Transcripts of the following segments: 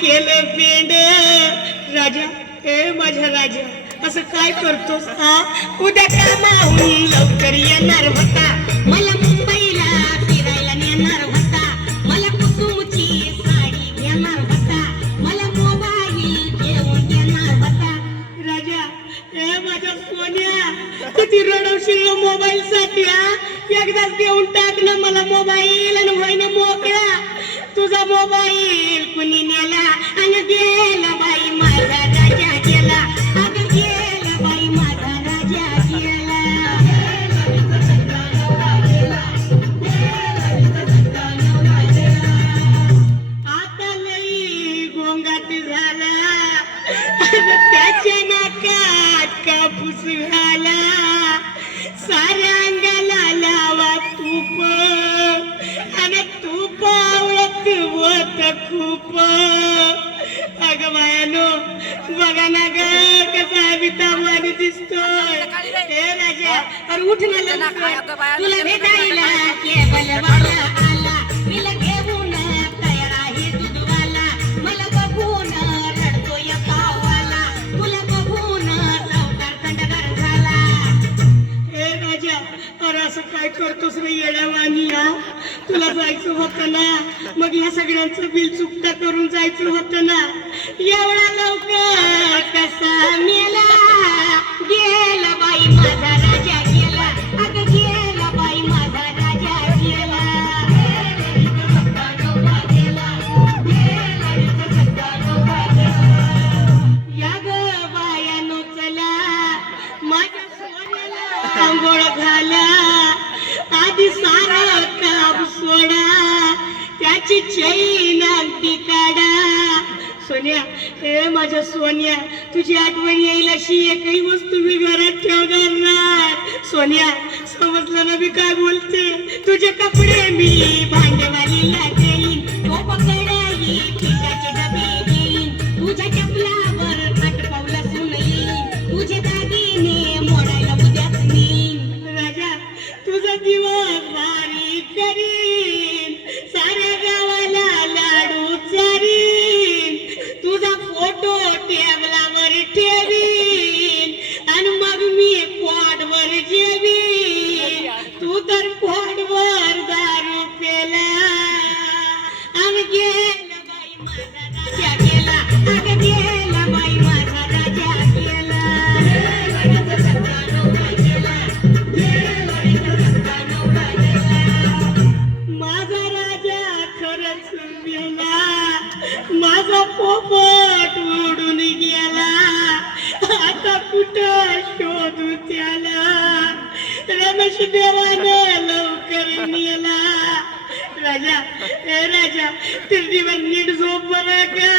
केलं पेंड राजा ए माझ्या राजा असं काय करतोस हा उद्या कामाहून लवकर येणार होता मला मुंबईला फिरायला नेणार होता मला कुसुमची साडी घेणार होता मला मोबाईल घेऊन देणार होता राजा ए माझ्या सोन्या किती रडवशील मोबाईल साठी एकदाच देऊन टाक ना मला मोबाईल आणि होईना मोकळा तुझा मोबाईल कुणी नेला आणि गेला बाई माझा राजा गेला अगं गेला बाई माझा राजा गेला आता लई गोंगाट झाला त्याच्या नाकात कापूस घाला साऱ्या अंगाला लावा तूप आणि तूप आवडत होत खूप अगं मायानो बघा ना ग कसा बितावानी दिसतोय हे राजा अरे उठ ना लवकर तुला भेटायला केवल वाला आला मिला घेऊन तयार आहे दूधवाला मला बघून रडतोय पावाला तुला बघून लवकर थंडगार झाला हे राजा अरे असं काय करतोस रे येड्यावानी तुला जायचं होतं ना मग ह्या सगळ्यांचं बिल चुकता करून जायचं होतं ना एवढा लवकर कसा मेला गेला बाई माझा राजा गेला अगं गेला बाई माझा राजा गेला या ग बायानो चला माझ्या सोन्याला आंघोळ घाला आधी सारा काम सोडा त्याची चैन अगदी काढा सोन्या हे माझ्या सोन्या तुझी आठवण येईल अशी एकही वस्तू मी घरात ठेवणार नाही सोन्या समजलं ना मी काय बोलते तुझे कपडे मी भांडेवालीला देईन तो पकडाई पिठाचे डबे देईन तुझ्या चपलावर आटपावला सुन येईन तुझे दागिने मोडायला उद्याच नेईन राजा तुझा दिवस भारी करीन साऱ्या गावाला लाडू चारीन तुझा फोटो टेबलावर ठेवीन आणि मग मी पॉटवर जेवीन तू तर पॉटवर दारू पेला आणि गेला बाई माझा राजा गेला अगं गेला बाई माझा राजा गेला माझा राजा खरंच गेला माझा पोपट उडून गेला आता कुठं शोधू त्याला रमेश देवानं लवकर नेला राजा ए राजा तिरडीवर नीट झोप बरं का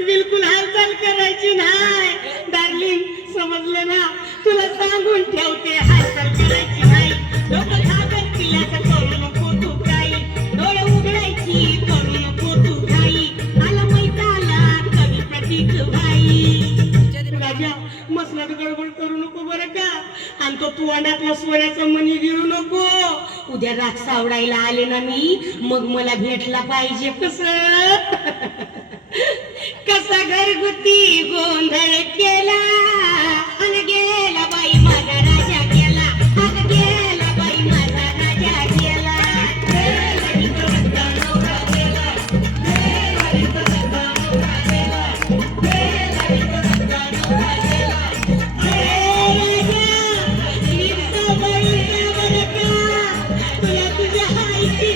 बिलकुल हालचाल करायची नाही डार्लिंग समजलं ना तुला सांगून ठेवते हालचाल करायची नाही डोकं घाबरत पिल्याचं करू नको तू काही डोळे उघडायची करू नको तू काही आला मैताला कवी प्रतीक भाई राजा मसनात गडबड करू नको बरं का आणि तो तुवांडातला सोन्याचा मणी घेऊ नको उद्या रात सावडायला आले ना मी मग मला भेटला पाहिजे कसा घरगुती गोंधळ केला आणि गेला बाई माझा राजा गेला आणि गेला बाई माझा राजा गेला तुला तुझ्या आईची